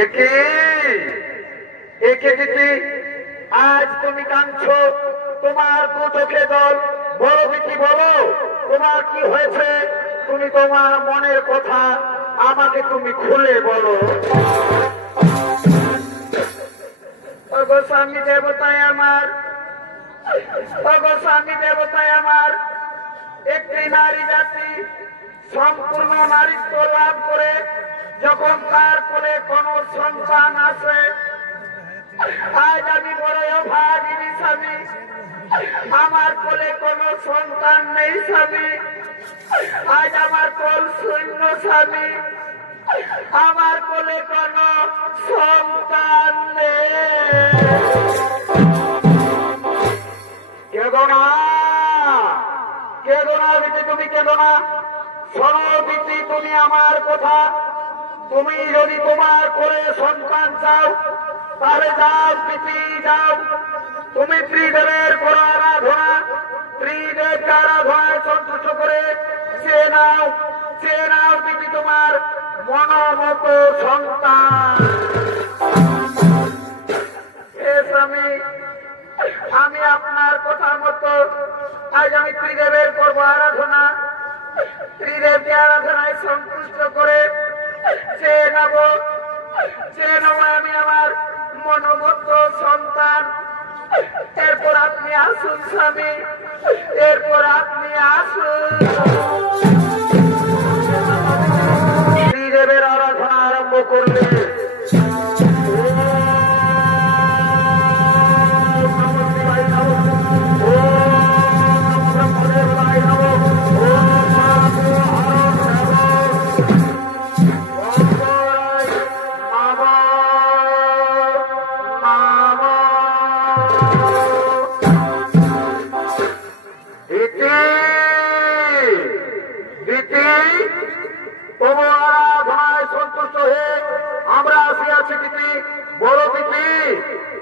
একে একে দিদি আজ তুমি কাঁদছো, তোমার দু চোখে জল। বড় দিদি বলো তোমার কি হয়েছে, তুমি তোমার মনের কথা আমাকে তুমি খুলে বলো। স্বামী দেবতায় আমার, স্বামী দেবতায় আমার, একটি নারী জাতি সম্পূর্ণ নারীত্ব লাভ করে যখন তার কোলে কোন সন্তান আসে, আজ আমি বড় অভাগিনী স্বামী, আমার কোলে কোন সন্তান নেই স্বামী, আজ আমার কোল শূন্য স্বামী, আমার কোলে কোন সন্তান নেই। কেঁদো না, কেঁদো না দিদি, তুমি কেঁদো না। শোনো দিদি তুমি আমার কথা, তুমি যদি তোমার কোলে সন্তান চাও তাহলে যাও দিদি যাও, তুমি ত্রিদেবের করো আরাধনা, ত্রিদেবকে আরাধনায় সন্তুষ্ট করে চেয়ে নাও দিদি তোমার মনোমত সন্তান। স্বামী আমি আপনার কথা মতো আজ আমি ত্রিদেবের করব আরাধনা, ত্রিদেবকে আরাধনায় সন্তুষ্ট করে চেয়ে নেব আমি আমার মনোমত সন্তান। এরপর আপনি আসুন স্বামী, এরপর আপনি আসুন। ত্রিদেবের আরাধনা আরম্ভ করলে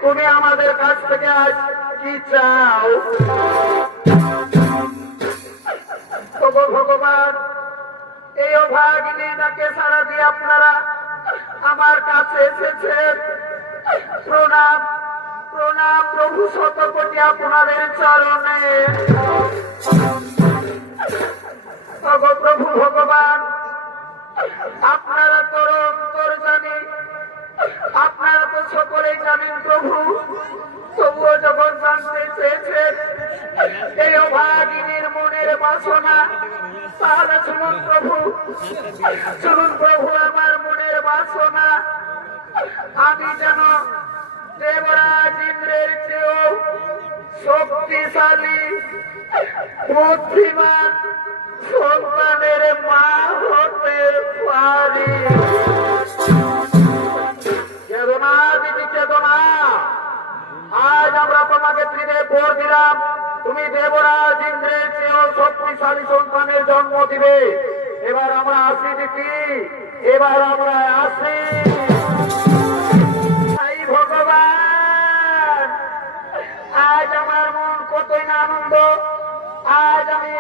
তুমি আমাদের কাছ থেকে আজ কি চাও? ভগবান এই অভাগিনী তাকে সারা দিয়ে আপনারা আমার কাছে এসেছেন, প্রণাম প্রণাম প্রভু, শতকোটি আপনাদের চরণে। প্রভু ভগবান আপনারা তো অন্তর জানি, আপনারা তো সকলেই জানেন প্রভু, তবুও যখন জানতে চেয়েছেন এই অভাগিনীর মনের বাসনা, তাহলে শুনুন প্রভু, শুনুন প্রভু আমার মনের বাসনা। আমি যেন দেবরাজ ইন্দ্রের চেয়েও শক্তিশালী বুদ্ধিমান সন্তানের মা হতে পারি। কেদনা দিদি কেদনা, আজ আমরা তোমাকে ত্রিদেব বর দিলাম, তুমি দেবরাজ ইন্দ্রের চেয়েও শক্তিশালী সন্তানের জন্ম দিবে। এবার আমরা আসি দিদি, এবার আমরা আসি। ভগবান আজ আমার মন কতই না আনন্দ, আজ আমি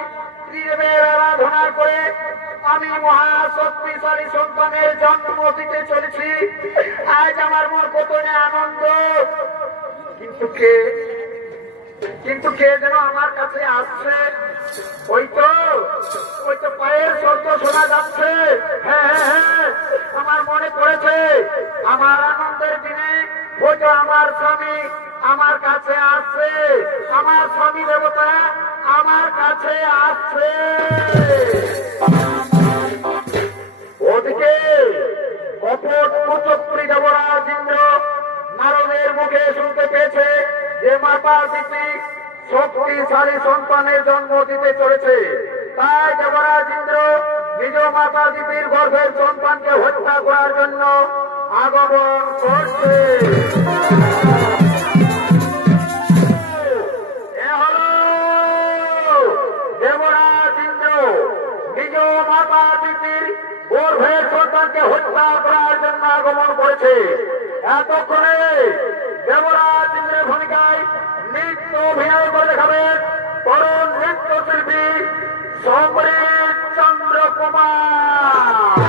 ত্রিদেবের আরাধনা করে আমি মহাশক্তিশালী সন্তানের জন্ম দিতে চলেছি। আজ আমার মন কত না আনন্দ, কিন্তু কে যেন আমার কাছে আসছে, ওই তো পায়ের শব্দ শোনা যাচ্ছে। হ্যাঁ হ্যাঁ, আমার মনে পড়েছে, আমার আনন্দের দিনে হয়তো আমার স্বামী আমার কাছে আসছে, আমার স্বামী দেবতা আমার কাছে আসছে। ওদিকে কপট কুচক্রী দেবরাজ ইন্দ্র নারদের মুখে শুনতে পেয়েছে যে মাতা দিতি শক্তিশালী সন্তানের জন্ম দিতে চলেছে, তাই দেবরাজ ইন্দ্র নিজ মাতা দিতির গর্ভের সন্তানকে হত্যা করার জন্য আগমন করছে। দেবরাজ ইন্দ্র নিজ মাতা দিতির গর্ভের সন্তানকে হত্যা করার জন্য আগমন করেছে। এতক্ষণে দেবরাজ ইন্দ্রের ভূমিকায় নৃত্য অভিনয় করে দেখাবেন তরুণ নৃত্যশিল্পী সমরেশ চন্দ্র কুমার।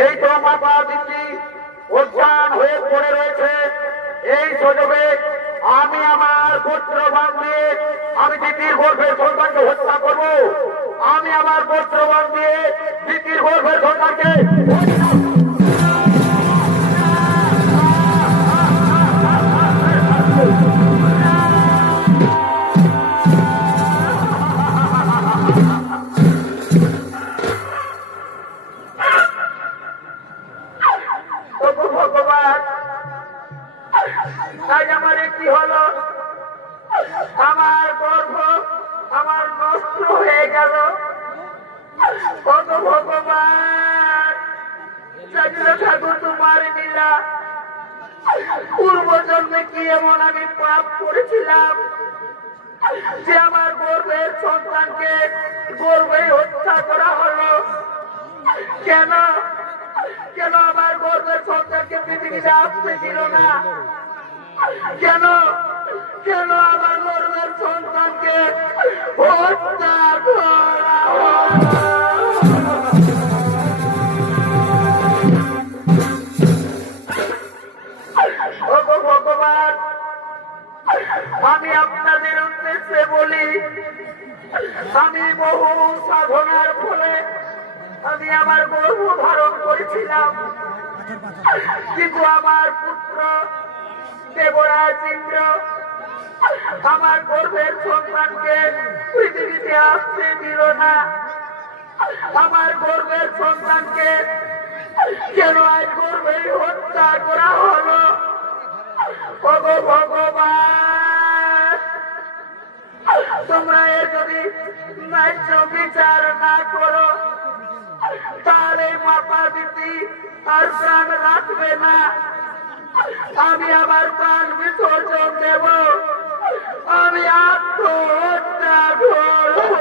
এই তো মাতা দিদি অজ্ঞান হয়ে পড়ে রয়েছে। এই সুযোগে আমি আমার পুত্র বান দিয়ে আমি দিদির গর্ভের সন্তানকে হত্যা করব। আমি আমার পুত্র বান দিয়ে দিদির গর্ভের সন্তানকে ভগবান, আজ আমার কি হলো? আমার গর্ভ আমার নষ্ট হয়ে গেল। কত ভগবান, ঠাকুর তোমার লীলা। পূর্ব জন্মে কি এমন আমি পাপ করেছিলাম যে আমার গর্ভের সন্তানকে গর্ভে হত্যা করা হলো? কেন কেন আমার গর্ভের সন্তানকে পৃথিবীতে আসতে দিল না? কেন কেন আমার গর্ভের সন্তানকে হত্যা করা হলো? ভগবান, আমি আপনাদের উদ্দেশ্যে বলি, আমি বহু সাধনার ফলে আমি আমার গর্ভ ধারণ করেছিলাম, কিন্তু আমার পুত্র দেবরাজ ইন্দ্র আমার গর্ভের সন্তানকে পৃথিবীতে আসতে দিল না। আমার গর্ভের সন্তানকে কেন আজ গর্ভে হত্যা করা হলো? ভগবান, তোমরা এর যদি ন্যায্য বিচার না করো তাহলে মাতা দিদি আর প্রাণ রাখবে না। আমি আমার প্রাণ বিসর্জন দেব, আমি আত্মহত্যা করব।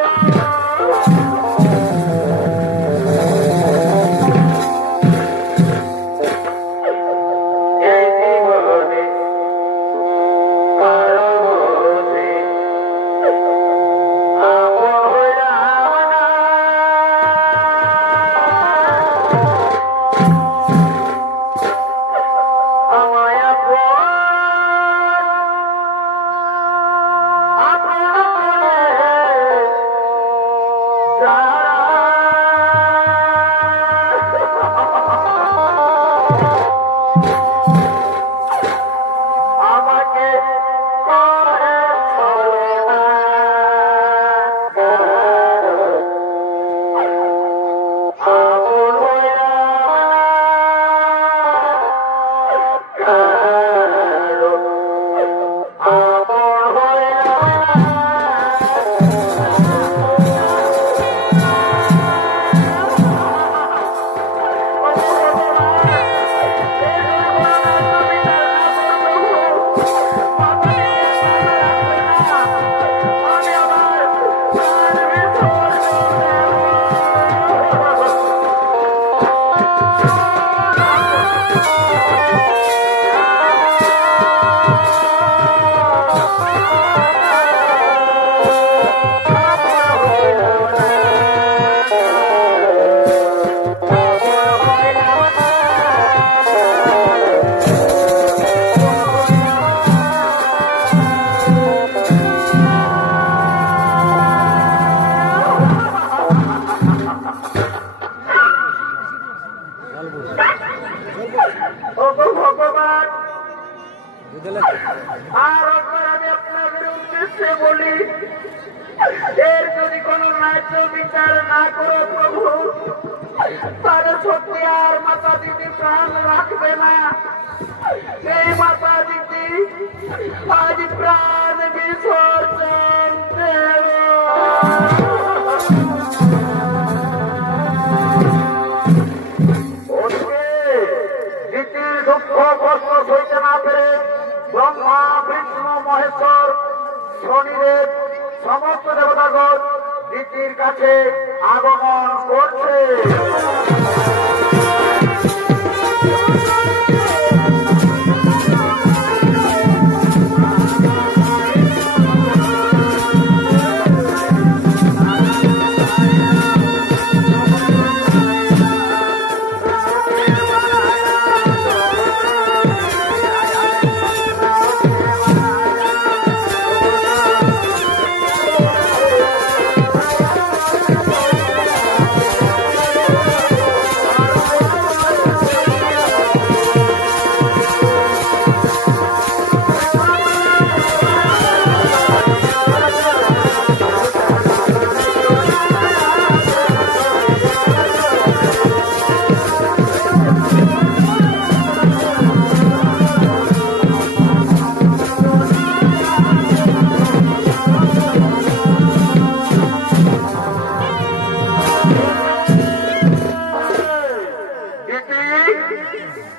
ভগবান, আর একবার আমি আপনাদের উদ্দেশ্যে বলি, এর যদি কোন ন্যায্য বিচার না করো প্রভু, তাহলে সত্যি আর মাতা দিদি প্রাণ রাখবে না। এই মাতা দিদি আজ প্রাণ বিসর্জন দেব। দুঃখ কষ্ট সইতে না পেরে ব্রহ্মা বিষ্ণু মহেশ্বর শনিদেব সমস্ত দেবতাগণ দিদির কাছে আগমন করছে।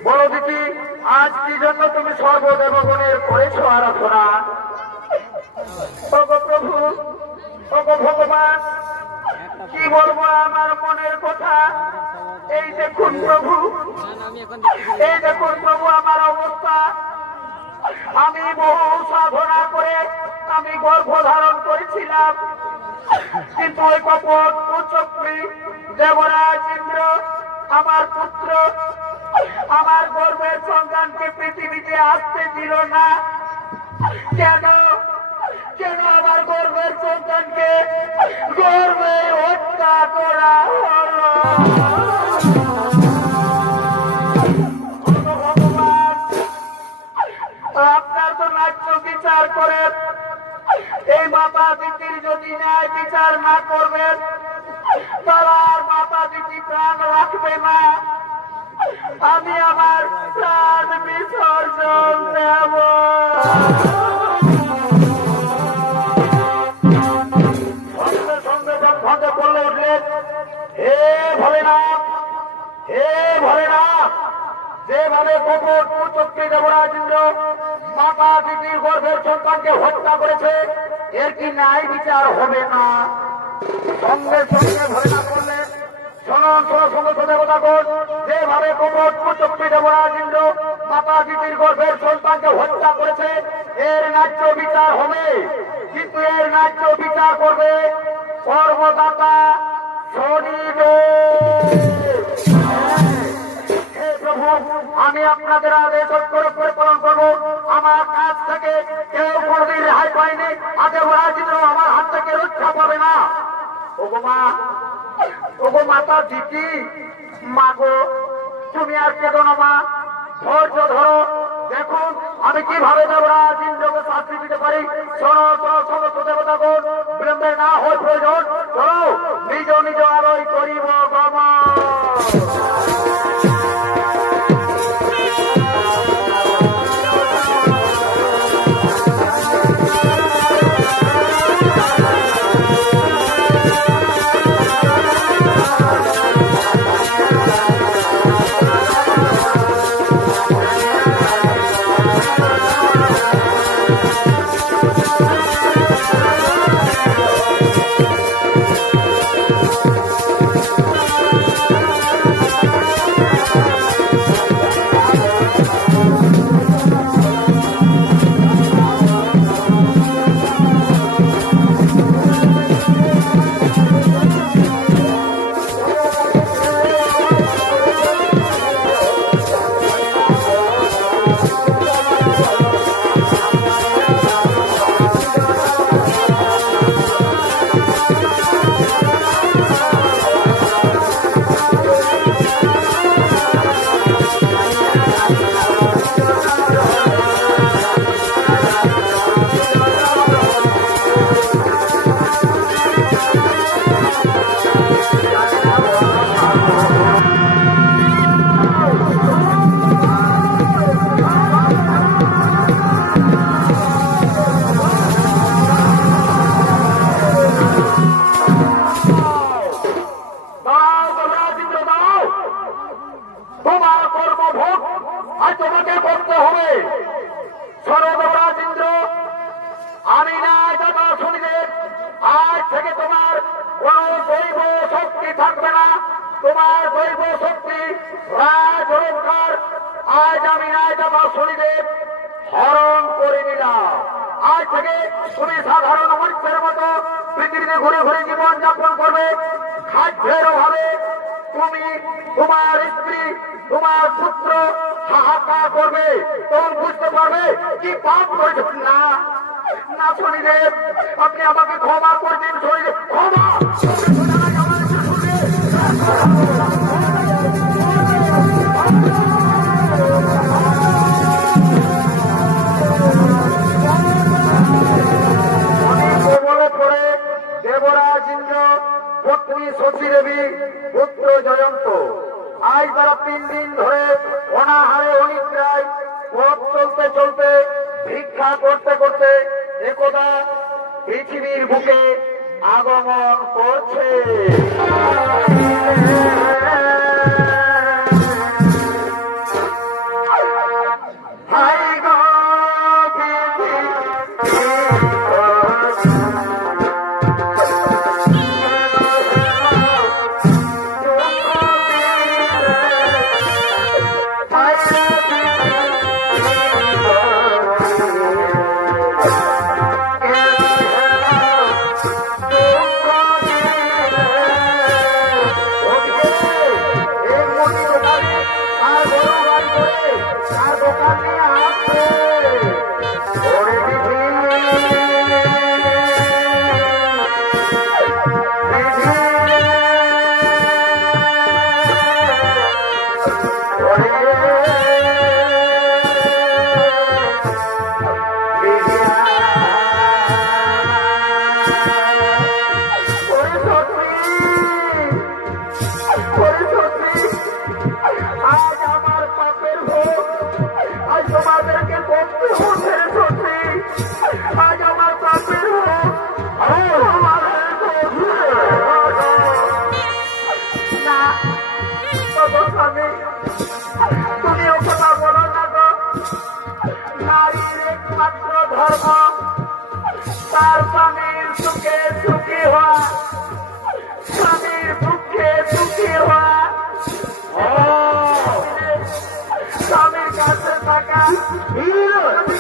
বলো দিদি, আজ কি জন্য তুমি সর্বদেবগণের করেছ আরাধনা? ওগো প্রভু, ওগো ভগবান, কি বলবো আমার মনের কথা। এই দেখুন প্রভু, এই দেখুন প্রভু আমার অবস্থা। আমি বহু সাধনা করে আমি গর্ভ ধারণ করেছিলাম, কিন্তু ওই কপট কুচক্রী দেবরাজ ইন্দ্র আমার পুত্র আমার গর্ভের সন্তানকে পৃথিবীতে আসতে দিল না। কেন কেন আমার গর্ভের সন্তানকে গর্ভে হত্যা করা হলো? ভগবান, আপনার তো ন্যায্য বিচার করেন। এই মাতা দিদির যদি ন্যায় বিচার না করবেন, তারা আর মাতা দিদি প্রাণ রাখবে না। আমি আমার প্রাণ বিসর্জন দেব। সঙ্গে সঙ্গে ভঙ্গে বলে উঠলেন, হে ভোলেনাথ, হে ভোলেনাথ, যেভাবে কপট কুচক্রী দেবরাজ ইন্দ্র মাতা দিদির গর্ভের সন্তানকে হত্যা করেছে, এর কি ন্যায় বিচার হবে না? সঙ্গে সঙ্গে ভোলেনাথ বললেন, শোনন শোনো সমস্ত দেবতাগণ, যেভাবে কপট কুচক্রী দেবরাজ ইন্দ্র মাতা দিদির গর্ভের সন্তানকে হত্যা করেছে, এর ন্যায্য বিচার হবে। কিন্তু এর ন্যায্য বিচার করবে কর্মদাতা শনিদেব। হে প্রভু, আমি আপনাদের আদেশ অক্ষরে পালন করবো। আমার কাছ থেকে কেউ কোনদিন রেহাই পায়নি, দেবরাজ ইন্দ্র আমার হাত থেকে রক্ষা পাবে না। ওগো মা, ওগো মাতা দিদি, মাগো তুমি আর কেঁদো না মা, ধৈর্য ধরো। দেখুন আমি কিভাবে দেবরাজ ইন্দ্রকে শাস্তি দিতে পারি। শোনো শোনো সমস্ত দেবতাগণ, বিলম্বে না হয় প্রয়োজন, চলো নিজ নিজ আলোয় করিব গমন।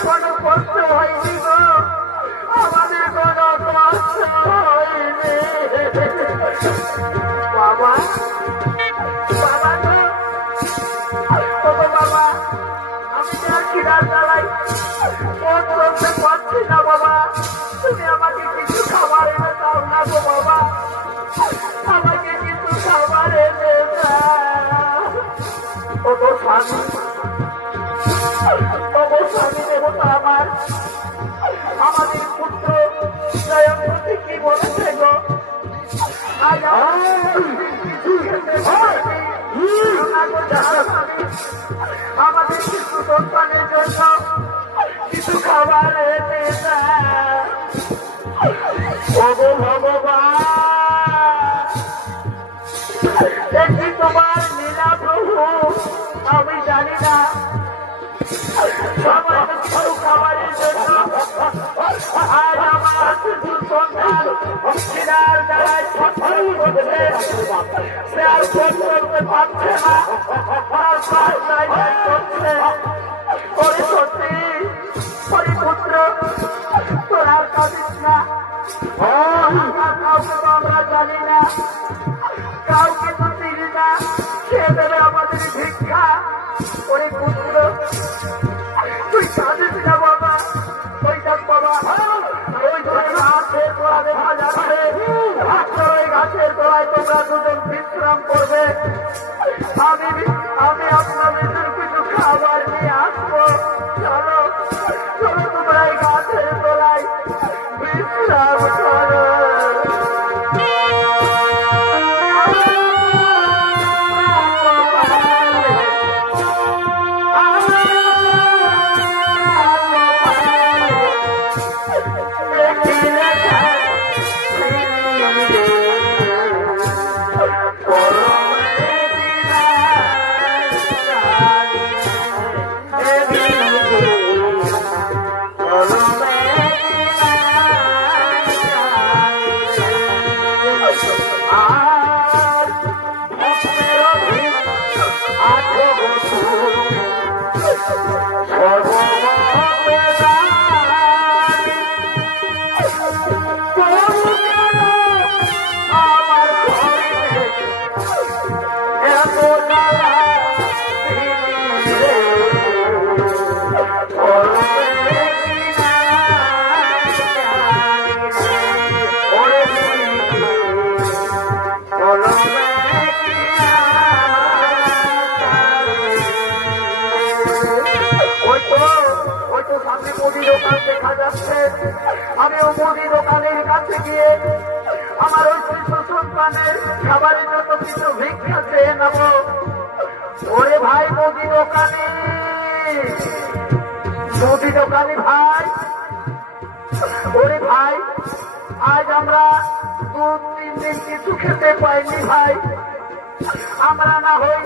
কোনো কষ্ট হয়নি গো, আমাদের কোনো কষ্ট হয়নি। বাবা বাবা গো, বাবা আমি আর খিদার জ্বালাই কোন করতে পারছি না বাবা, তুমি আমাকে কিছু খাবার এনে দাও না গো বাবা, আমাকে কিছু খাবার এনে দাও। ওগো স্বামী, ওগো স্বামী দেবতা আমার, আমাদের পুত্র জয়ন্তী কি বলেছে গো, আজ আমাদের কিছু সন্তানের জন্য কিছু খাবার এনে দাও। ওগো ভগবান, দেখি তোমার লীলা প্রভু, আমি জানি না সবাই কিছু খাবারের জন্য আজ আমার কিছু সন্তান খিদার দ্বারায় ছটফট করছে, সে আর শেষ করতে পারছে না, তার প্রাণ জায়গায় করছে। ওরে সত্যি, ওরে পুত্র, তোর আর কাঁদিস না, কাউকে তো আমরা জানি না, কাউকে তো চিনি না, খেয়ে দেবে আমাদের ভিক্ষা। ওরে পুত্র, তুই কাঁদিস না বাবা, ওই দেখ বাবা, ওই গাছের তোলা দেখা যাচ্ছে, ওই গাছের তোলায় তোমরা দুজন বিশ্রাম করবে, আমি আপনাদের কিছু খাবার নিয়ে আসবো। চলো চলো, তোমরা এই গাছের তোলায় বিশ্রাম করো। আমি ও মুদি দোকানের কাছে গিয়ে আমার ওই শিশু সন্তানের খাবারের জন্য কিছু ভিক্ষা চেয়ে নেব। ওরে ভাই মুদি দোকানি, মুদি দোকানি ভাই, ওরে ভাই, আজ আমরা 2-3 দিন কিছু খেতে পাইনি ভাই, আমরা না হই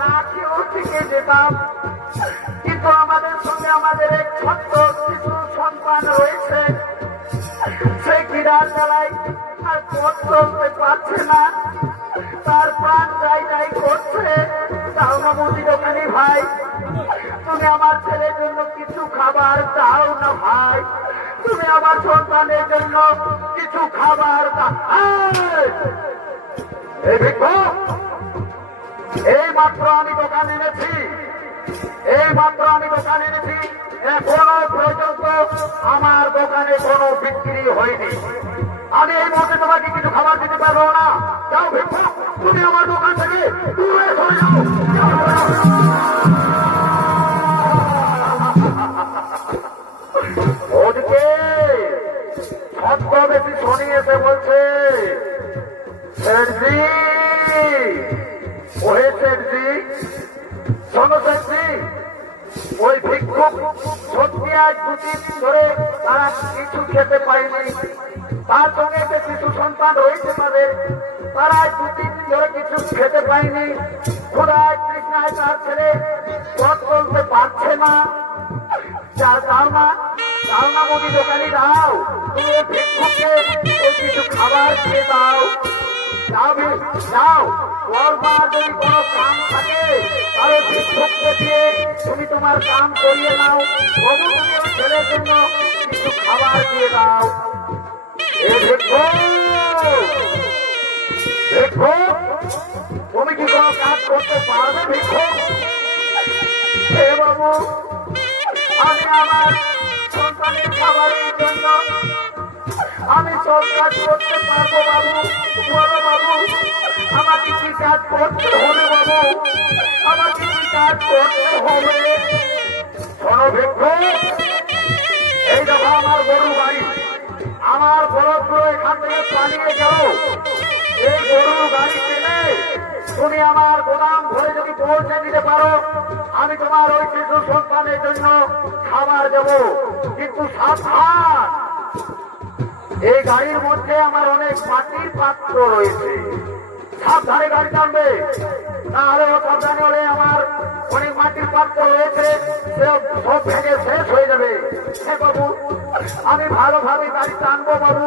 না খেয়েও থেকে যেতাম, কিন্তু আমাদের সঙ্গে আমাদের এক ছোট্ট শিশু সন্তান রয়েছে, সে খিদার জ্বালায় আর পথ চলতে পারছে না, তার প্রাণ যাই করছে। তাও না মুদি দোকানি ভাই, তুমি আমার ছেলের জন্য কিছু খাবার দাও না ভাই, তুমি আমার সন্তানের জন্য কিছু খাবার দাও। এই মাত্র আমি দোকান এনেছি, এই মাত্র আমি দোকান এনেছি, এখনো পর্যন্ত আমার দোকানে কোনো বিক্রি হয়নি। আমি এই মুহূর্তে তোমাকে কিছু খাবার দিতে পারবো না, যাও ভিক্ষুক, তুমি আমার দোকান থেকে দূরে সরে যাও। ওদিকে ছদ্মবেশী শনি এসে বলছে, শেঠজি, ওহে শেঠজি, শোনো শেঠজি, ওই ভিক্ষুক সত্যি আজ 2 দিন ধরে তারা কিছু খেতে পায়নি, তার সঙ্গে একটা শিশু সন্তান রয়েছে তাদের, তারা আজ 2 দিন ধরে কিছু খেতে পায়নি, ক্ষুধায় তৃষ্ণায় তার ছেলে পথ চলতে পারছে না। দাও না মুদি দোকানি, দাও, তুমি ওই ভিক্ষুককে ওই কিছু খাবার দিয়ে দাও, যাও, ওর মা যদি কোনো কাম থাকে তাহলে ভিক্ষুককে দিয়ে তুমি তোমার কাম করিয়ে নাও, তবু তুমি ওই ছেলের জন্য কিছু খাবার দিয়ে দাও। দেখো তুমি কি কোনো কাজ করতে পারবে ভিক্ষুক? হে বাবু, আমি আমার সন্তানের খাবারের জন্য আমি সব কাজ করতে পারবো বাবু। বলো বাবু, আমাকে কি কাজ করতে হবে বাবু? আমাকে কি কাজ করতে হবে? শোনো ভিক্ষুক, এই দেখো আমার গরু গাড়ি, আমার বলদগুলো এখান থেকে পালিয়ে গেল। এই গরুর গাড়ি পেলে তুমি আমার গোদাম ঘরে যদি পৌঁছে দিতে পারো, আমি তোমার ওই শিশু সন্তানের জন্য খাবার দেব। কিন্তু সাবধান, এই গাড়ির মধ্যে আমার অনেক মাটির পাত্র রয়েছে, সাবধানে গাড়ি টানবে, তাহলে সাবধানে হলে আমার অনেক মাটির পাত্র রয়েছে, সব ভেঙে শেষ হয়ে যাবে। হ্যাঁ বাবু, আমি ভালোভাবে গাড়ি টানবো বাবু।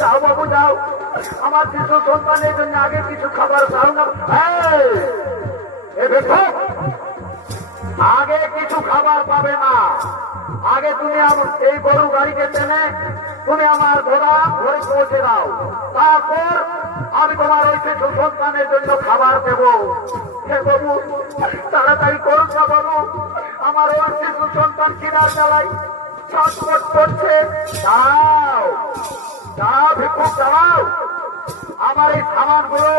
যাও বাবু যাও, আমার শিশু সন্তানের জন্য আগে কিছু খাবার দাও না। আগে কিছু খাবার পাবে না, আগে তুমি এই গরু গাড়িকে টেনে তুমি আমার গোদাম ঘরে পৌঁছে দাও, তারপর আমি তোমার ওই শিশু সন্তানের জন্য খাবার দেব। হে বাবু, তাড়াতাড়ি করুন না বাবু, আমার ওই শিশু সন্তান খিদার জ্বালাই ছটফট করছে। দাও দাও ভিক্ষুক দাও, আমার এই সামানগুলো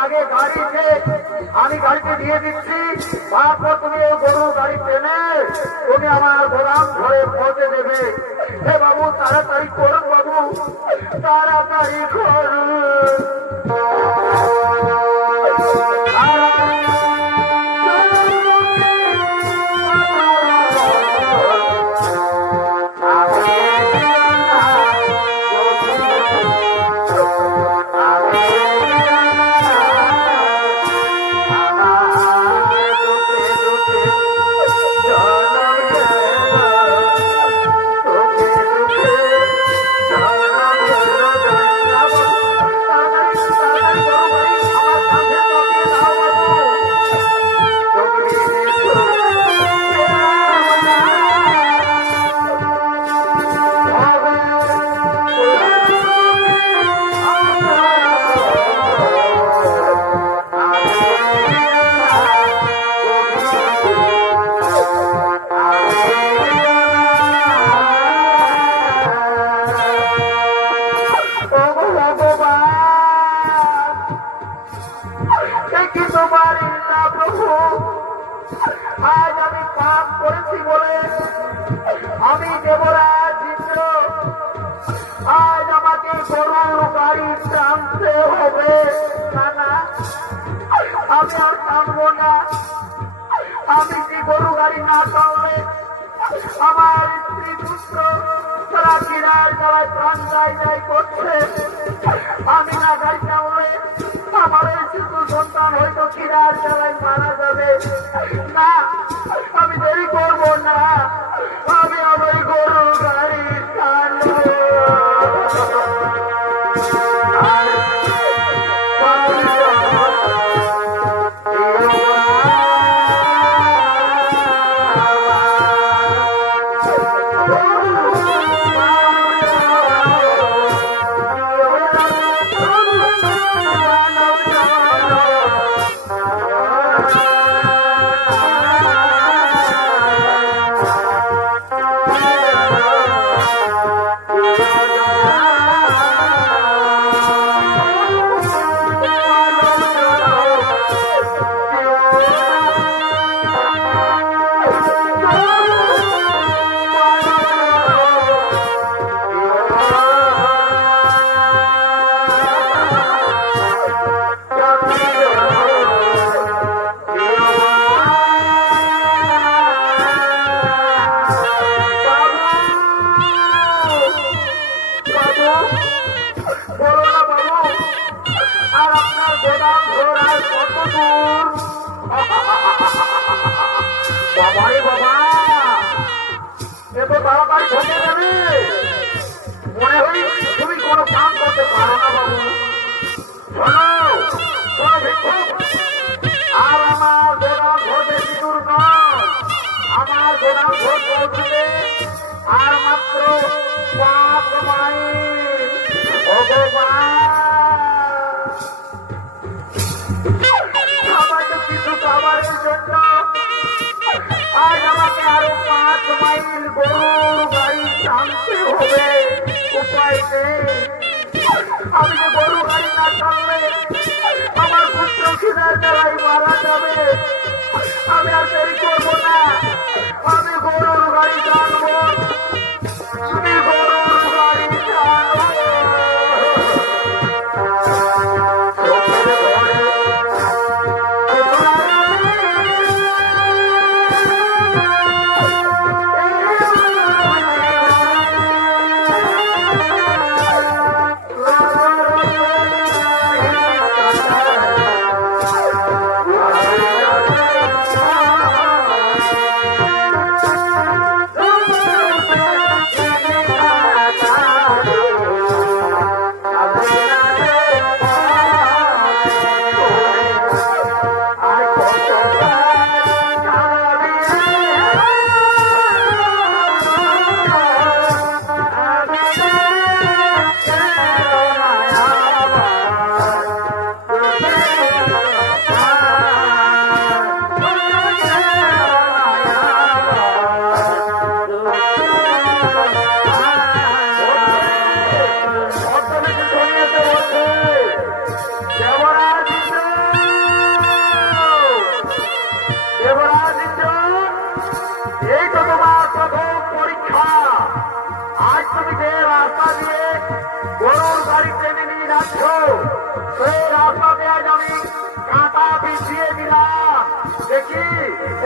আগে গাড়িতে আমি গাড়িতে দিয়ে দিচ্ছি, তারপর তুমি এই গরুর গাড়ি টেনে তুমি আমার গোদাম ঘরে পৌঁছে দেবে। হে বাবু, তাড়াতাড়ি করুন বাবু, তাড়াতাড়ি করুন। আজ আমি পাপ করেছি বলে আমি দেবরাজ ইন্দ্র, আজ আমাকে গরুর গাড়ি টানতে হবে। না না, আমি আর টানবো না। আমি কি গরু গাড়ি না টানলে আমার স্ত্রী পুত্র তারা খিদার জ্বালায় প্রাণ যায় করছে। আমি না গাড়ি টানলে আমার এই শিশু সন্তান হয়তো খিদার জ্বালায় মারা যাবে। না, আমি দেরি করবো না, আমি আমার গরু গাড়ি টানবো। বাবারে বাবা, এত তাড়াতাড়ি ঠকে যাবে, মনে হয় তুমি কোনো কাম করতে পারো না বাবু। শোনো শোনো ভিক্ষুক, আর আমার গোদাম ঘর বেশি দূর নয়, আমার গোদাম ঘর পৌঁছতে আর মাত্র 5 মাইল। ভগবান আমাকে কিছু খাবারের জন্য আজ আমাকে আরো 5 মাইল গরুর গাড়ি টানতে হবে। উপায় নেই, আমি যে গরু গাড়ি না টানলে আমার পুত্র খিদার জ্বালাই মারা যাবে। আমি আর দেরি করবো না, আমি গরুর গাড়ি টানবো, আমি গরুর গাড়ি টানবো।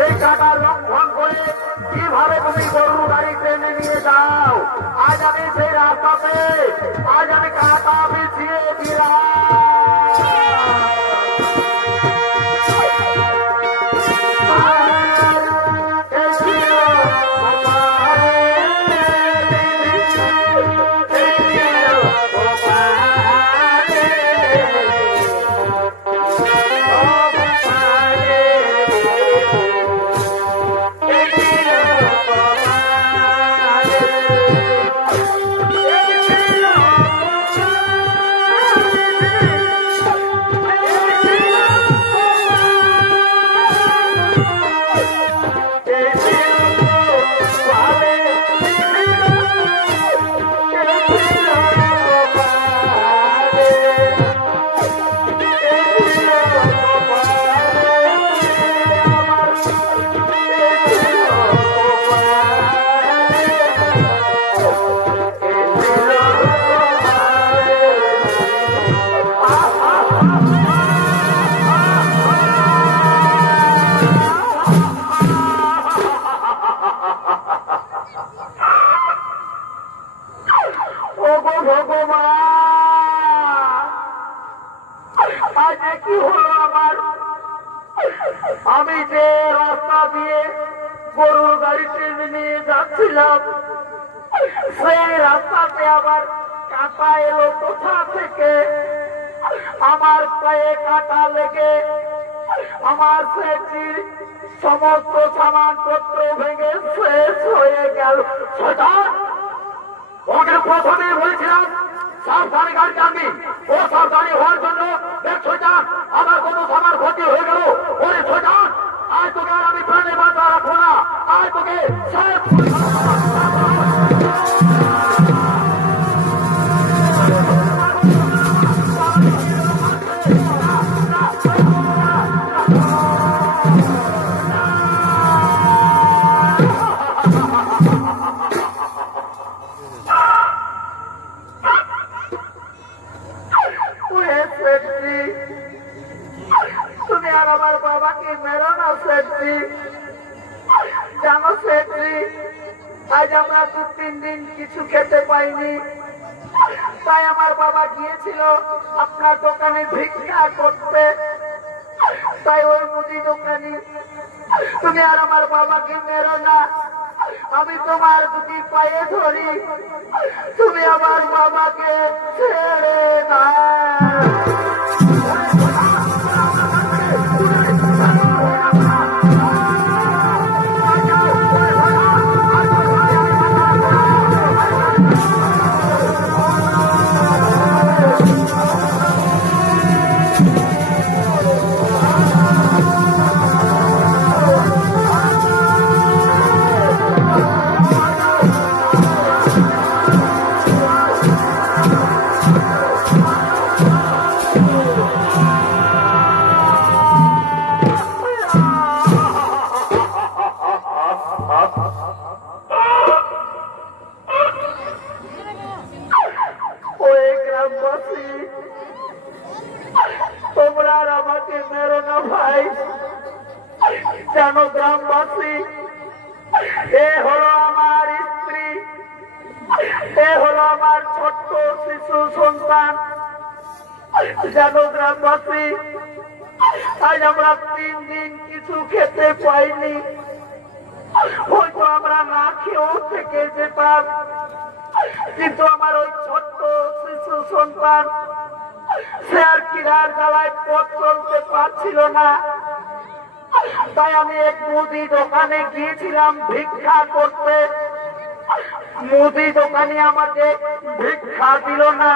এই কাঁটার লঙ্ঘন করে কিভাবে তুমি গরুর গাড়ি ট্রেনে নিয়ে যাও। আজ আমি সেই রাস্তাতে আজ আমি কাঁটা বিছিয়ে দিলাম। আমি যে রাস্তা দিয়ে গরুর গাড়ি টেনে নিয়ে যাচ্ছিলাম সেই রাস্তাতে আবার কাঁটা এলো কোথা থেকে। আমার পায়ে কাঁটা লেগে আমার সেটির সমস্ত সামানপত্র ভেঙে শেষ হয়ে গেল। ওকে প্রথমে বলেছিলাম সাবধানে গাড়ি টানবি, ও সাবধানে হওয়ার জন্য দেখ সোজান আমার কত সামার ক্ষতি হয়ে গেল। ওরে সোজান আজ তোকে আর আমি প্রাণে বাঁচা রাখবো না, আজ তোকে তুমি আর আমার বাবাকে মেরো না সেট্রি। জানো সেট্রি, আজ আমরা 2-3 দিন কিছু খেতে পাইনি, তাই আমার বাবা গিয়েছিল আপনার দোকানে ভিক্ষা করতে। তাই ওই মুদি দোকানি তুমি আর আমার বাবাকে মেরো না, আমি তোমার দুটি পায়ে ধরি, তুমি আমার বাবাকে ছেড়ে দাও। গ্রামবাসী, এ হলো আমার স্ত্রী, এ হলো আমার ছোট্ট শিশু সন্তান। জানো গ্রামবাসী, আজ আমরা 3 দিন কিছু খেতে পাইনি। হয়তো আমরা না খেয়েও থেকে যেতাম, কিন্তু আমার ওই ছোট্ট শিশু সন্তান সে আর কিরার জ্বালায় পথ চলতে পারছিল না। তাই আমি এক মুদি দোকানে গিয়েছিলাম ভিক্ষা করতে। মুদি দোকানে আমাকে ভিক্ষা দিল না,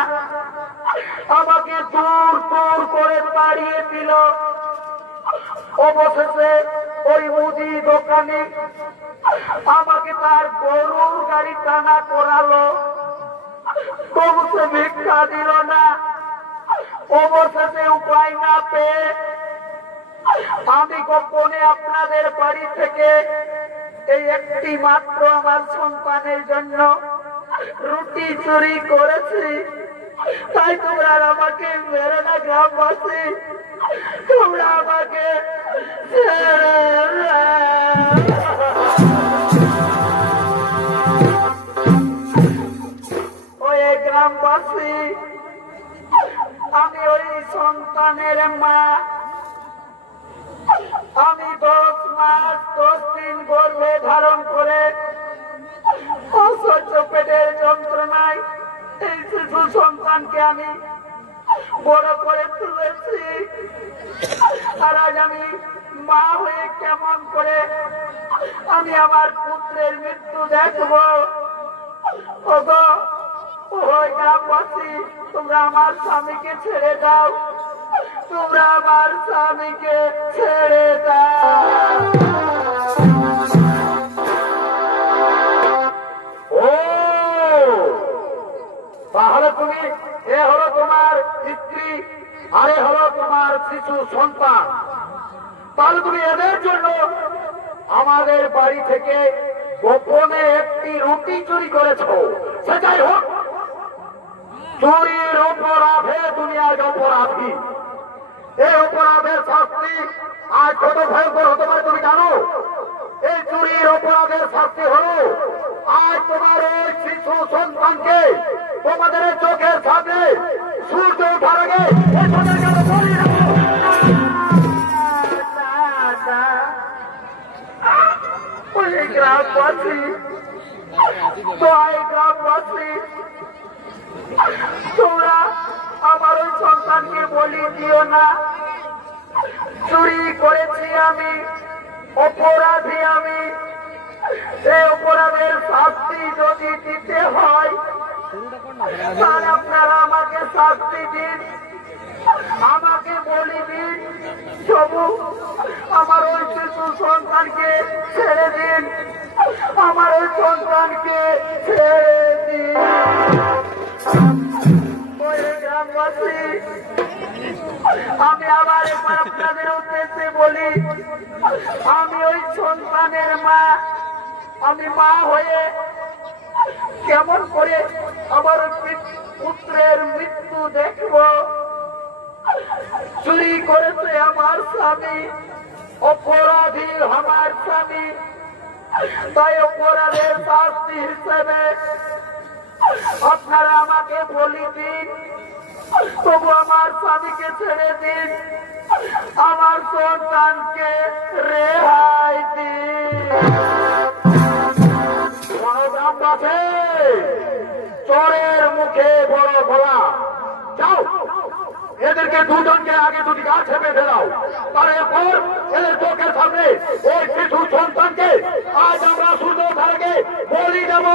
আমাকে দূর দূর করে তাড়িয়ে দিল। অবশেষে ওই মুদি দোকানে আমাকে তার গরুর গাড়ি টানা করালো, তবু সে ভিক্ষা দিল না। অবশেষে উপায় না পেয়ে আমি গোপনে আপনাদের বাড়ি থেকে এই একটি মাত্র আমার সন্তানের জন্য রুটি চুরি করেছি। তাই তোমরা আমাকে মেরে না গ্রামবাসী, তোমরা আমাকে ওই গ্রামবাসী, আমি ওই সন্তানের মা। আমি 10 মাস 10 দিন গর্ভে ধারণ করে অসহ্য পেটের যন্ত্রণায় এই শিশু সন্তানকে আমি বড় করে তুলেছি। আর আজ আমি মা হয়ে কেমন করে আমি আমার পুত্রের মৃত্যু দেখবো? ওগো ওই গ্রামবাসী, তোমরা আমার স্বামীকে ছেড়ে দাও, তোমরা আমার স্বামীকে ছেড়ে দাও। ও তাহলে তুমি, এ হলো তোমার স্ত্রী আর এ হলো তোমার শিশু সন্তান। তাহলে তুমি এদের জন্য আমাদের বাড়ি থেকে গোপনে একটি রুটি চুরি করেছ। সেটাই হোক, চুরির অপরাধে দুনিয়ার অপরাধী। এই অপরাধের শাস্তি আজ কত ভয়ঙ্কর হতে পারে তুমি জানো? এই চুরির অপরাধের শাস্তি হলো আজ তোমার ওই শিশু সন্তানকে তোমাদের চোখের সামনে সূর্য ওঠার আগে গ্রামবাসী, গ্রামবাসী, তোমরা আমার ওই সন্তানকে বলি দিও না। চুরি করেছি আমি, অপরাধী আমি। এই অপরাধের শাস্তি যদি দিতে হয় তাহলে আপনারা আমাকে শাস্তি দিন, আমাকে বলি দিন। তবু আমার ওই শিশু সন্তানকে ছেড়ে দিন, আমার ওই সন্তানকে ছেড়ে দিন। গ্রামবাসী, আমি আবার একবার আপনাদের উদ্দেশ্যে বলি, আমি ওই সন্তানের মা। আমি মা হয়ে কেমন করে আমার পুত্রের মৃত্যু দেখব? চুরি করেছে আমার স্বামী, অপরাধী আমার স্বামী। তাই অপরাধের শাস্তি হিসেবে আপনারা আমাকে বলি দিন, তবু আমার স্বামীকে ছেড়ে দিন, আমার সন্তানকে রেহাই দিন। গ্রামবাসী, চোরের মুখে বড় গলা। যাও, এদেরকে দুজনকে আগে দুটি গাছ চেপে দাও, তারপর এদের চোখের সামনে ওই শিশু সন্তানকে আজ আমরা সূর্য ধারকে বলি দেব।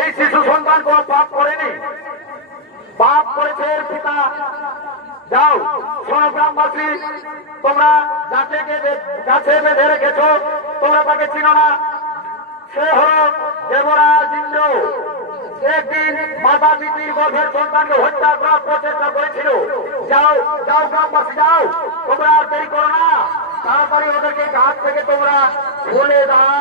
এই শিশু সন্তান কোন পাপ করেনি, পাপ করেছে এর পিতা। যাও শোনো গ্রামবাসী, তোমরা যাকে গাছে বেঁধে রেখেছ তোমরা তাকে চিনো না, সে হল দেবরাজ ইন্দ্র। একদিন মাতা পিতির গর্ভের সন্তানকে হত্যা করার প্রচেষ্টা করেছিল। যাও যাও গ্রামবাসী যাও, তোমরা আর দেরি করো না, তাড়াতাড়ি ওদেরকে ঘাট থেকে তোমরা খুলে দাও।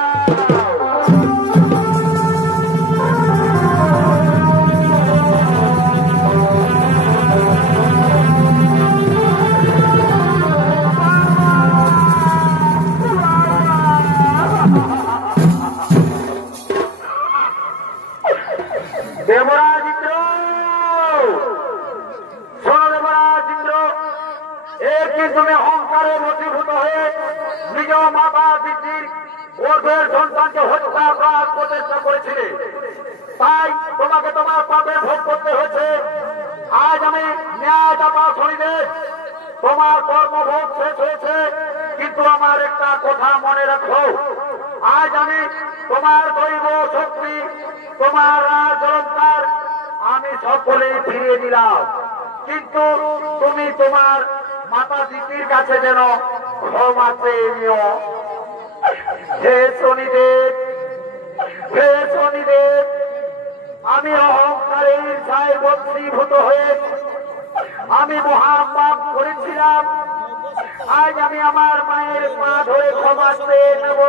দেবরাজ ইন্দ্র, শোনো দেবরাজ ইন্দ্র, একদিন তুমি অহংকারে বশীভূত হয়ে নিজ মাতা পিতৃর গর্ভের সন্তানকে হত্যা করার প্রচেষ্টা করেছিলে, তাই তোমাকে তোমার পাপের ভোগ করতে হয়েছে। আজ আমি ন্যায়দাতা শনিদেব, তোমার কর্মভোগ শেষ হয়েছে, কিন্তু আমার একটা কথা মনে রাখো, আজ আমি তোমার দৈব শক্তি, তোমার রাজ অলঙ্কার আমি সকলে ফিরিয়ে দিলাম, কিন্তু তুমি তোমার মাতা পিতার কাছে যেন ক্ষমা চেয়ে নিও। হে শনিদেব, হে শনিদেব, আমি অহংকারের ছায় বশীভূত হয়ে আমি মহাপাপ করেছিলাম। আজ আমি আমার মায়ের পা ধরে ক্ষমা চেয়ে নেব,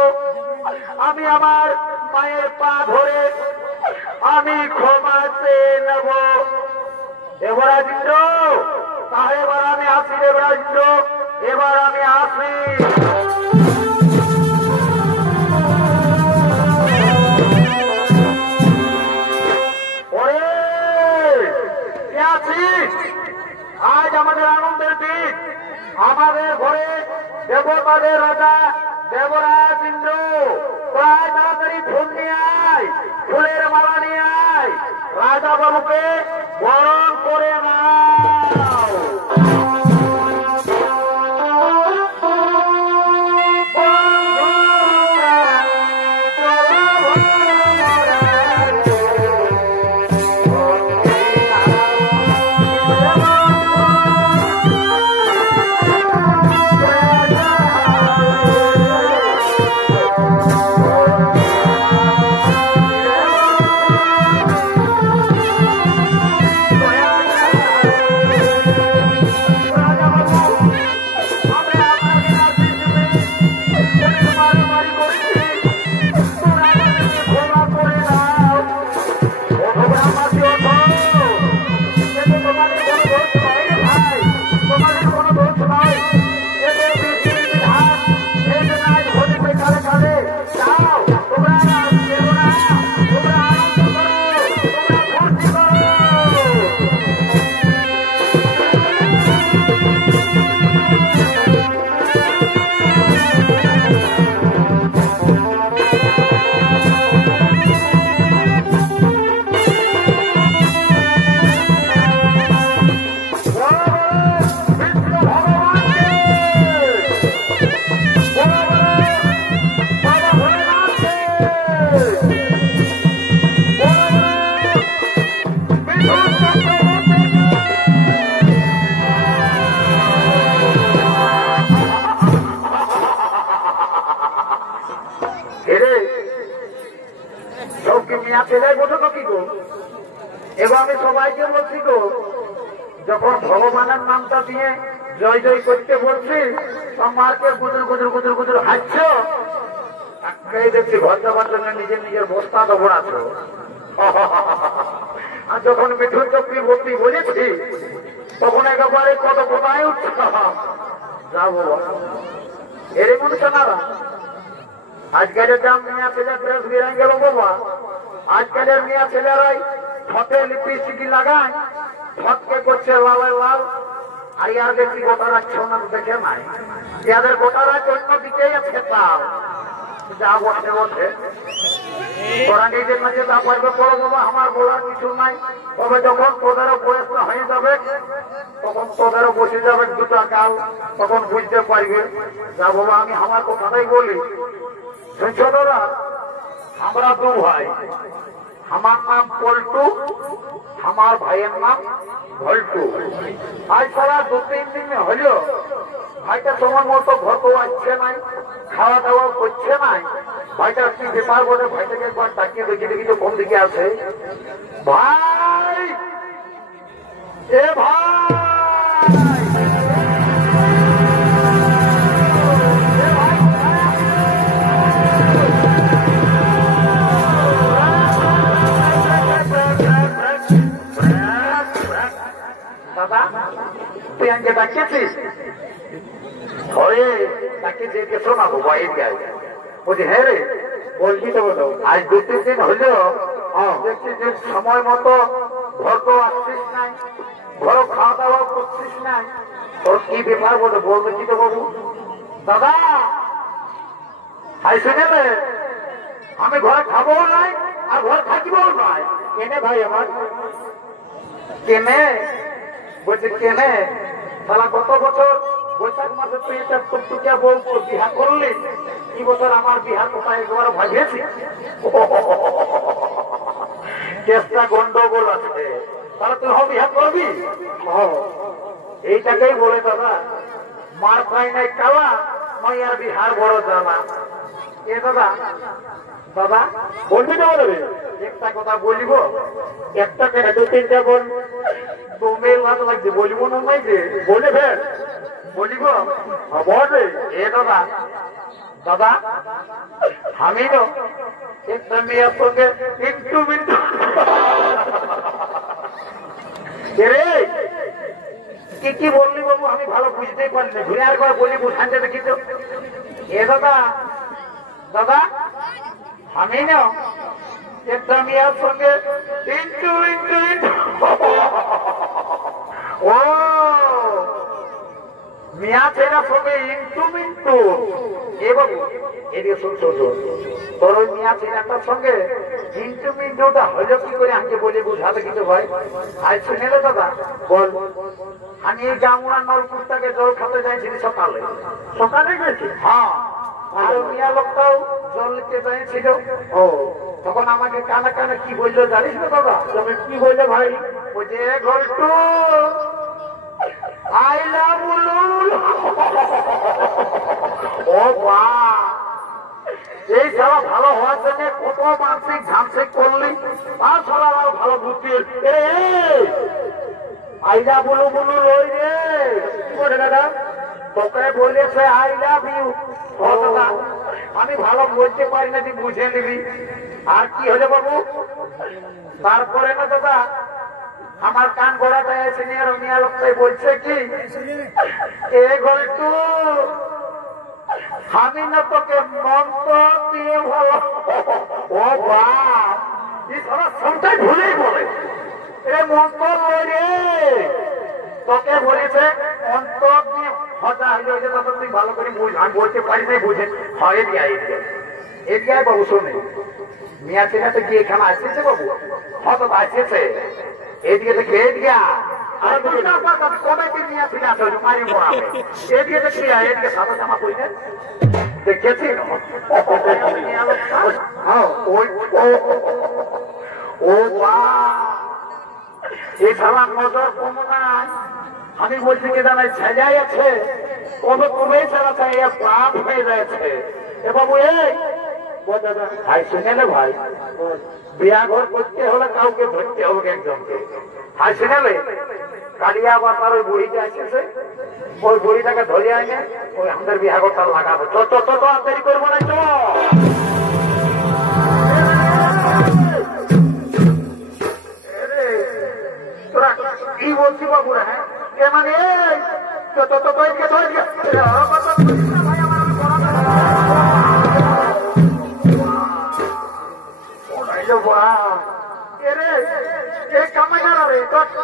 আমি আমার মায়ের পা ধরে আমি ক্ষমা চেয়ে নেব। দেবরাজ ইন্দ্র, তাহলে এবার আমি আসি। দেবরাজ ইন্দ্র, এবার আমি আসি। আজ আমাদের আনন্দের দিন, আমাদের ঘরে দেবতাদের রাজা দেবরাজ ইন্দ্র, প্রায় তাড়াতাড়ি ফুল নিয়ে আয়, ফুলের মালা নিয়ে আয়, রাজা বাবুকে বরণ করে নাও। আমি সবাইকে বলছি গো, যখন ভগবানের নামটা দিয়ে জয় জয় করতে বলছি, মারকে গুজর গুজর গুজর গুজর হাঁটছ, দেখছি ঘর যাবার জন্য নিজের নিজের বস্তা দৌড়াচ্ছ। আর যখন মিঠুন চক্রবর্তী বলেছি, তখন একেবারে কত কোথায় উঠছ। যাবো এর মনুষ্যনারা আজকালের দাম মিয়া ছেলে ড্রেস বেড়ে গেল বাবা। আজকালের মিয়া ছেলেরাই ঠোঁটে লিপস্টিক লাগায়, ঠোঁটকে করছে লাল লাল। আর ইয়ার দেখছি গোটা রাখছ না, দেখে নাই ইয়াদের গোটা রাখ অন্যদিকেই আছে। তাও যা বসে বসে তোরা নিজের মাঝে যা পারবে করো বাবা, আমার বলার কিছু নাই। তবে যখন তোদেরও বয়স হয়ে যাবে, তখন তোদেরও বসে যাবে দুটা কাল, তখন বুঝতে পারবে। যা বাবা আমি আমার কথাটাই বলি, শুনছো দাদা, আমরা দু ভাই, আমার নাম পল্টু, আমার ভাইয়ের নাম ভল্টু। আজ সারা 2-3 দিন হলো ভাইটা তোমার মতো ঘরও আসছে নাই, খাওয়া দাওয়া করছে নাই। ভাইটা কি ব্যাপার বলে ভাইটাকে একবার তাকিয়ে দেখি তো কোন দিকে আছে। ভাই, এ ভাই, দাদা তুই আগে ডাকিয়েছিস? ঘরে ডাকিয়েছি, এসো না বাবা এদিকে। বলছি হ্যাঁ রে, বলছি তো বলো। আজ 2-3 দিন হইলো দেখছি যে সময় মতো ঘর তো আসছিস নাই, ঘর খাওয়া দাওয়া করছিস নাই। তোর কি ব্যাপার বলে বলবে কি তো বাবু? দাদা আই শুনে আমি ঘরে খাবো নাই আর ঘর থাকিবো নাই। কেনে ভাই আমার? কেনে? বলছে কেনে? তাহলে গত বছর বৈশাখ মাসে তুই এটা টুকটুকিয়া বউ বিহা করলি, এই বছর আমার বিহার কোথায় একবার ভাগিয়েছি। কেসটা গন্ডগোল আছে, তাহলে তুই বিহা করবি? এইটাকেই বলে দাদা, মার পাই নাই কালা, নয় আর বিহার বড় জ্বালা। এ দাদা, দাদা বলবি না বলবে? একটা কথা বলিব, একটা কেনা 2-3টা বল। তুমি ভালো লাগছে, বলিব না নাই যে বলে ফের বলিব বলে। এ দাদা, দাদা আমি তো একটা মেয়ের সঙ্গে একটু মিনিট রে কি কি বললি বাবু, আমি ভালো বুঝতেই পারিনি। ঘুরে আরেকবার বলি বুঝানতে দেখি তো। এ দাদা, দাদা আমি না একটা মেয়ের সঙ্গে ও মিয়া ছেলের সঙ্গে ইন্টু মিন্টু। এ বাবু এদিকে শোন, তোর ওই মিয়া ছেলেটার সঙ্গে ইন্টু মিন্টুটা হলো কি করে আমাকে বলে বুঝাবে কিন্তু ভাই। আজ শুনে রে দাদা, বল। আমি এই জামুনা নলকূপ থেকে জল খাতে যাইছিলি সকালে। সকালে গেছি? হ্যাঁ। আর মিয়া লোকটাও জল নিতে যাইছিল। ও তখন আমাকে কানে কানে কি বললো জানিস না দাদা? তুমি কি বললে ভাই? ওই যে ঘন্টু আই লাভ ইউ। ও বা, এই সারা ভালো হওয়ার জন্য কত মানসিক ঝামসিক করলি, আর সারা ভালো বুদ্ধি। আই লাভ বলু বলু লই রে, কি বলে দাদা? তোকে বলেছে আই লাভ ইউ। ও দাদা আমি ভালো বলতে পারি না, তুই বুঝে নিবি। আর কি হলো বাবু? তারপরে না দাদা আমার কান গোড়াটা এসে নিয়ে রমিয়া লোকটাই বলছে কি, এ গল্টু আমি না তোকে মন্ত্র দিয়ে ভালো। ও বাপ, এই সারা সবটাই ভুলেই বলে। এ মন্ত্র নয় রে, তোকে বলেছে মন্ত্র দিয়ে হজা হয়ে যাচ্ছে। তখন তুই ভালো করে বুঝ, আমি বলতে পারি নাই বুঝে। হয় এদিকে বাবু শোনে, মিয়া ছেলেটা গিয়ে এখানে আসছে বাবু। হয়তো আসছে এদিকে দেখি, এদিকে এদিকে সাদা জামা পড়ে দেখেছি। ও এই সারা নজর কম নাই। আমি বলছি কি জানাই সাজাই আছে, কবে কবে ছাড়া চাইয়া প্রাণ হয়ে যাচ্ছে। এ বাবু এই ভাই শুনে নে ভাই, বিয়া ঘর করতে হলে কাউকে ধরতে হবে একজনকে। ভাই শুনে নে, কালিয়া বাতার ওই বুড়িটা আসছে, ওই বুড়িটাকে ধরে আনে, ওই আমাদের বিয়া ঘরটা লাগাবো। তো আর দেরি করবো না, তো তোরা কি বলছি বাবু? হ্যাঁ এ মানে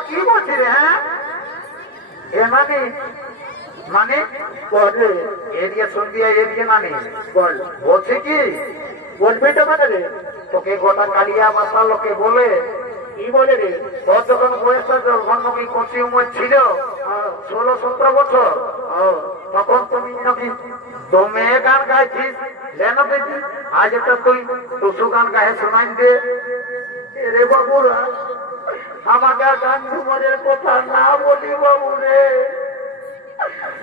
কি বলছি রে? হ্যাঁ এ মানে মানে এদিকে শুনবি, এদিকে মানে বল। বলছি কি বলবি তো মানে রে, তোকে গোটা কালিয়া বাসা লোকে বলে কি বলে রে, তোর যখন বয়সটা যখন নাকি কচি উমর ছিল 16-17 বছর, তখন তুমি নাকি দমে গান গাইছিস। আজ একটা তুই টুসু গান গায়ে শোনাই দে। রে বাবুরা, আমাকে গান ঝুমরের কথা না বলি বাবু রে।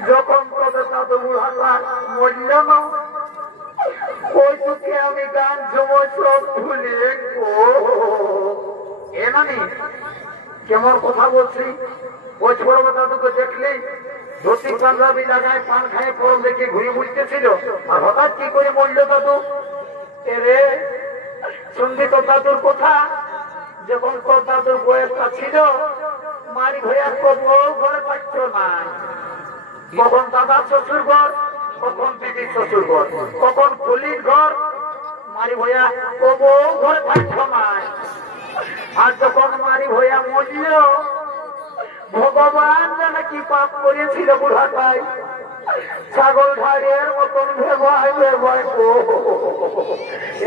যখন তবে দাদু বুড়াটা মরল না, ওই দুঃখে আমি গান ঝুমর সব ভুলে এ নানি কেমন কথা বলছি। ওই ছোট দাদুকে দেখলেই ধুতি পাঞ্জাবি লাগায় পান খায় পরম দেখে ঘুরে বুঝতেছিল, আর হঠাৎ কি করে মরল দাদু। এরে শুনবি তো দাদুর কথা, যখন তোর দাদুর বয়সটা ছিল মারি ভৈয়ার বউ ঘরে থাকত না, কখন দাদার শ্বশুর ঘর, কখন দিদির শ্বশুর ঘর, কখন ফুলির ঘর, মারি ভৈয়া ও বউ ঘরে থাকত না। আর যখন মারি ভৈয়া মরল, ভগবান জানা কি পাপ করেছিল বুড়াটাই, ছাগল ঢাড়ের মতন ভেবায় ভেবায়।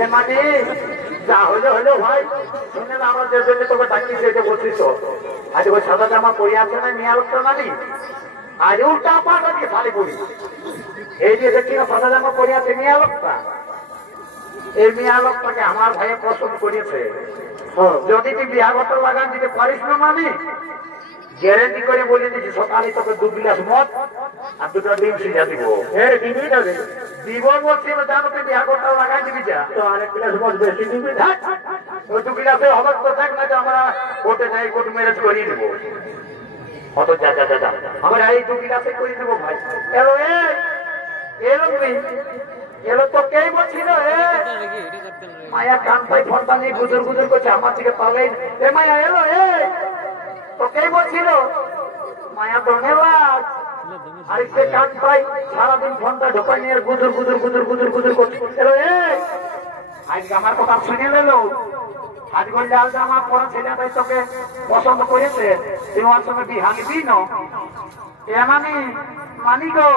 এ মানে যা হলো হলো ভাই, শুনে না আমাদের জন্য তোকে ডাকি সেটা বলছিস। আজ ওই সাদা জামা পরে আছে না মেয়া লোকটা নানি, আজ উল্টা পাটাকে শাড়ি পরি। এই যে দেখছি না সাদা জামা পরে আছে মেয়া লোকটা, এই মেয়া লোকটাকে আমার ভাইয়ে পছন্দ করেছে। যদি তুই বিয়া ঘটনা লাগান দিতে পারিস না মানি, গ্যারেন্টি করে বলে দিচ্ছি সকালে তোকে 2 গ্লাস মদ আর 2টা ডিম সিজা দিব। দিব বলছি জানো তুই বিয়া ঘটনা লাগাই দিবি, যা তো আরেক গ্লাস মদ বেশি দিবি। ওই 2 গ্লাসে হবার তো থাক না যে আমরা কোর্টে যাই, কোর্ট ম্যারেজ করিয়ে দেবো। অত যা যা যা আমরা এই 2 গ্লাসে করিয়ে দেবো ভাই। এলো এলো এলো তো কে বলছিল মায়া কান পাই ফোনটা নিয়ে গুজর গুজর করছে আমার থেকে পালাই। এ মায়া এলো তো কে বলছিল মায়া তো মেলাজ, আর সে কান পাই সারাদিন ফোনটা ঢোকাই নিয়ে গুজর গুজর গুজর গুজর গুজর করছে। এলো আজকে আমার কথা শুনে নিলো, আজ বল লাল জামা পরা ছেলেটাই তোকে পছন্দ করেছে, তুই ওর সঙ্গে বিহা নিবি না। এ মানি গো,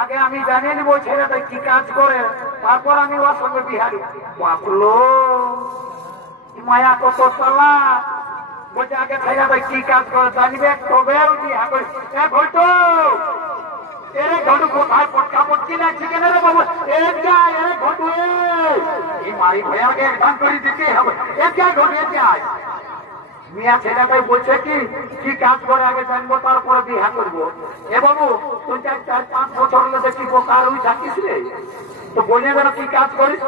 আগে আমি জানিয়ে নিব ছেলেটা কি কাজ করে, তারপর আমি ওর সঙ্গে বিহা দিব। বাপলো মায়া কত চালা, বলছে আগে ছেলেটা কি কাজ করে জানিবে তবে বিহা করি। ঘটু এরে ঘটু কোথায় পটকা পটকি লাগছে কেন রে বাবু? ঘটু এই মারি ভয়াকে একদম করে দিতে হবে। ঘটু মিয়া ছেলেটাই বলছে কি কাজ করে আগে জানবো তারপরে বিহা করবো। এ বাবু তুই 4-5 বছর হলে দেখি বোকার হয়ে থাকিস রে, তো বলে যেন কি কাজ করিস।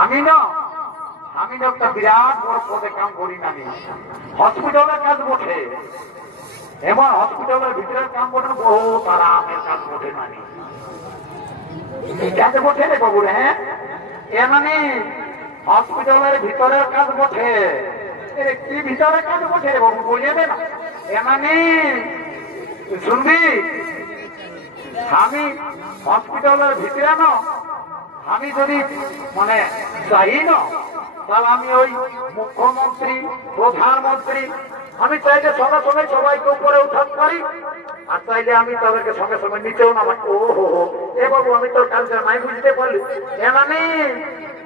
আমি না একটা বিরাট বড় পদে কাম করি না, হসপিটালের কাজ বটে, এবার হসপিটালের ভিতরের কাম বটে, বহুত আরামের কাজ বটে না কাজ বটে রে বাবু রে। এ মানে হসপিটালের ভিতরের কাজ বটে, কি ভিতরের কাজ বটে রে বাবু বলিয়ে দে না। এ মানে শুনবি, আমি হসপিটালের ভিতরে না, আমি যদি মানে চাই না, তাহলে আমি ওই মুখ্যমন্ত্রী প্রধানমন্ত্রী আমি চাইলে সঙ্গে সঙ্গে সবাইকে উপরে উঠাতে পারি, আর চাইলে আমি তাদেরকে সঙ্গে সঙ্গে নিচেও না। ও হো এ বাবু আমি তোর কাজটা নাই বুঝতে পারলি। এ মানে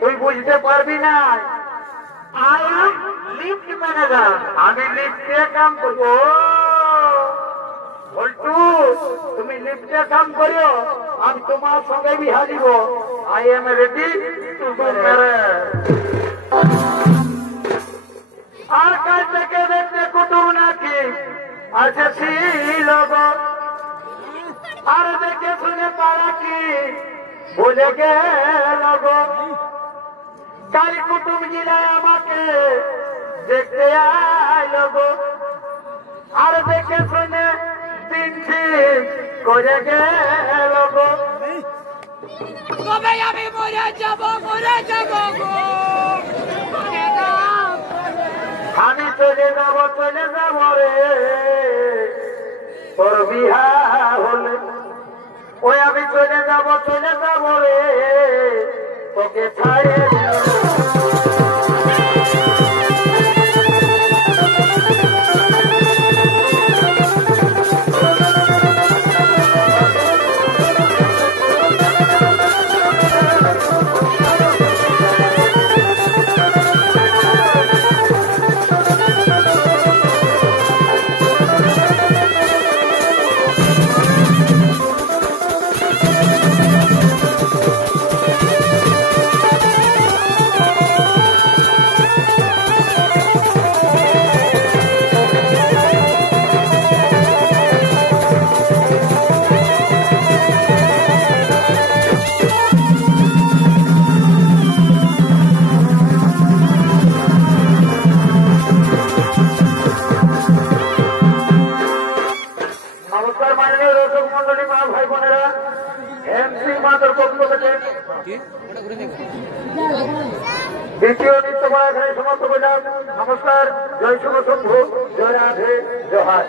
তুই বুঝতে পারবি না, লিফট ম্যানেজার, আমি লিফটে কাম করবো। বল্টু তুমি লিফটে কাম করিও, আমি তোমার সঙ্গে বিহা দিব। I am ready to do marriage. আর কাল থেকে দেখতে কুটুম নাকি আছে ছিল, আর দেখে শুনে পারা কি বলে গেল গো। কাল কুটুম জিলায় আমাকে দেখতে আইল গো, আর দেখে শুনে দিন ঠিক করে গেল গো। তবে আমি মরে যাব গো, আমি চলে যাব রে, তোর বিহা হলে ওই আমি চলে যাব রে, তোকে ছাড়ে দ্বিতীয় নৃত্যমালা এখানে সমাপ্ত করলাম। নমস্কার, জয় শুভ শম্ভু, জয় রাধে, জয়।